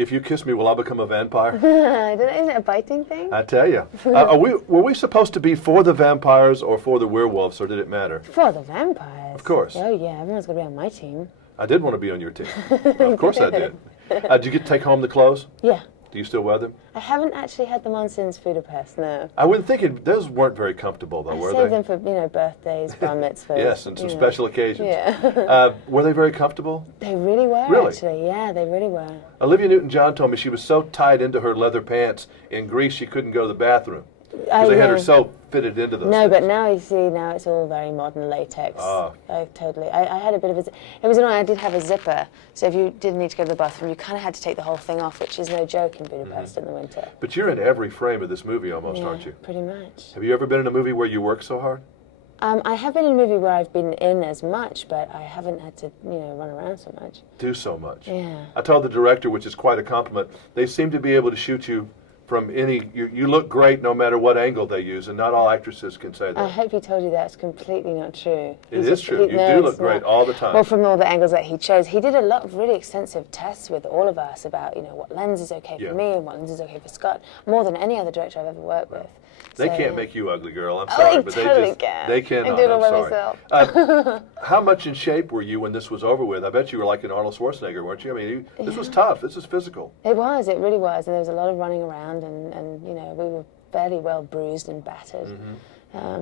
If you kiss me, will I become a vampire? Isn't it a biting thing? I tell you. Were we supposed to be for the vampires or for the werewolves, or did it matter? For the vampires. Of course. Oh yeah, everyone's going to be on my team. I did want to be on your team. Of course I did. Did you get to take home the clothes? Yeah. Do you still wear them? I haven't actually had them on since Budapest, no. I wouldn't think those weren't very comfortable, though, were they? I saved them for, birthdays, bar mitzvahs. Yes, and some special occasions. Yeah. Were they very comfortable? They really were, Really? actually. Yeah, they really were. Olivia Newton-John told me she was so tied into her leather pants in Greece she couldn't go to the bathroom. Because they had her so fitted into those No, things. but now you see, now it's all very modern latex. Ah. Totally. I had a bit of it was annoying, I did have a zipper, so if you did need to go to the bathroom, you kind of had to take the whole thing off, which is no joke in Budapest in the winter. But you're in every frame of this movie almost, aren't you? Pretty much. Have you ever been in a movie where you work so hard? I have been in a movie where I've been in as much, but I haven't had to, run around so much. Do so much. Yeah. I told the director, which is quite a compliment, they seem to be able to shoot you from any, you look great no matter what angle they use, and not all actresses can say that. I hope he told you that's completely not true. It is true. You do look great all the time. Well, from all the angles that he chose. He did a lot of really extensive tests with all of us about, what lens is okay for me and what lens is okay for Scott, more than any other director I've ever worked with. They can't make you ugly, girl. I'm sorry, but totally they cannot. I do it all I'm by sorry. myself. How much in shape were you when this was over with? I bet you were like an Arnold Schwarzenegger, weren't you? I mean, this was tough. This was physical. It really was. And there was a lot of running around, and we were fairly well bruised and battered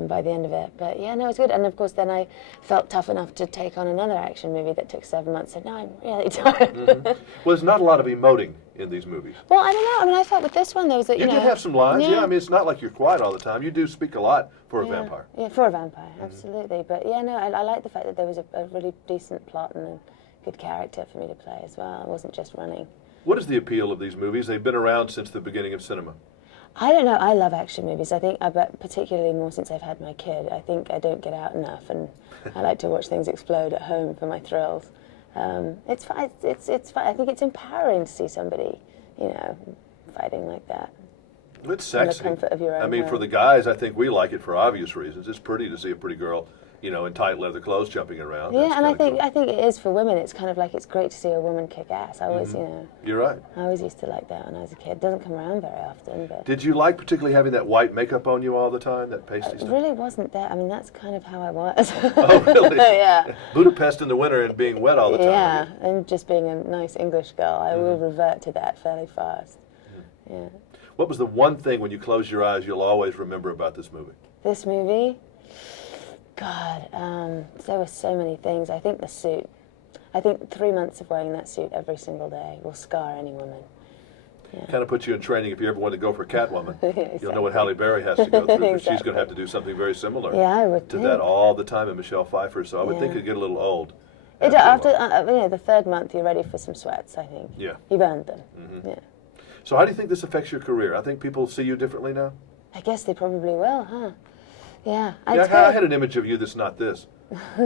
by the end of it. But yeah, no, it was good. And of course, then I felt tough enough to take on another action movie that took 7 months. So now I'm really tired. Well, there's not a lot of emoting in these movies. Well, I don't know. I mean, I felt with this one there was a, you did have some lines. Yeah, I mean, it's not like you're quiet all the time. You do speak a lot for a vampire. Yeah, for a vampire, absolutely. But yeah, no, I like the fact that there was a really decent plot and a good character for me to play as well. I wasn't just running. What is the appeal of these movies? They've been around since the beginning of cinema. I don't know. I love action movies. I think, but particularly more since I've had my kid. I think I don't get out enough, and I like to watch things explode at home for my thrills. It's fun. It's fun. I think it's empowering to see somebody, fighting like that. It's sexy. In the comfort of your own I mean, home. for the guys, I think we like it for obvious reasons. It's pretty to see a pretty girl, in tight leather clothes jumping around. Yeah, That's and cool. I think it is for women. It's kind of like it's great to see a woman kick ass. I always, You're right. I always used to like that when I was a kid. It doesn't come around very often, but Did you like particularly having that white makeup on you all the time, that pasty it stuff? really wasn't that. I mean, that's kind of how I was. Oh, really? Yeah. Budapest in the winter and being wet all the time. Yeah, and just being a nice English girl, I will revert to that fairly fast. Yeah. What was the one thing when you close your eyes you'll always remember about this movie? This movie, God, there were so many things. I think the suit. I think 3 months of wearing that suit every single day will scar any woman. Yeah. Kind of puts you in training if you ever want to go for Catwoman. Exactly. You'll know what Halle Berry has to go through, because she's Exactly. going to have to do something very similar Yeah, I would to think. that all the time, and Michelle Pfeiffer, so I would think it'd get a little old. After the third month, you're ready for some sweats, I think. Yeah. You've earned them. Yeah. So how do you think this affects your career? I think people see you differently now? I guess they probably will, huh? Yeah. Yeah, I had an image of you that's not this,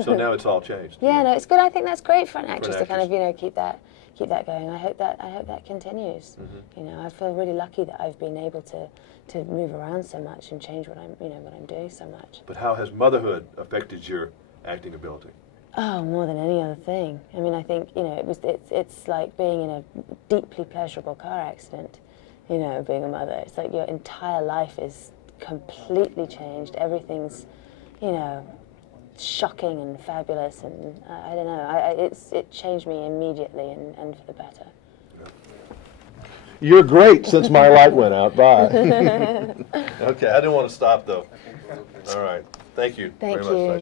so now it's all changed. Yeah, no, it's good. I think that's great for an actress to kind actress. of, keep that going. I hope that continues. I feel really lucky that I've been able to move around so much and change what I'm doing so much. But how has motherhood affected your acting ability? Oh, more than any other thing. I mean, I think it's like being in a deeply pleasurable car accident. Being a mother, it's like your entire life is completely changed. Everything's, shocking and fabulous, and I don't know. It changed me immediately and for the better. You're great since my light went out. Bye. Okay, I didn't want to stop though. All right, thank you. Thank very you. much.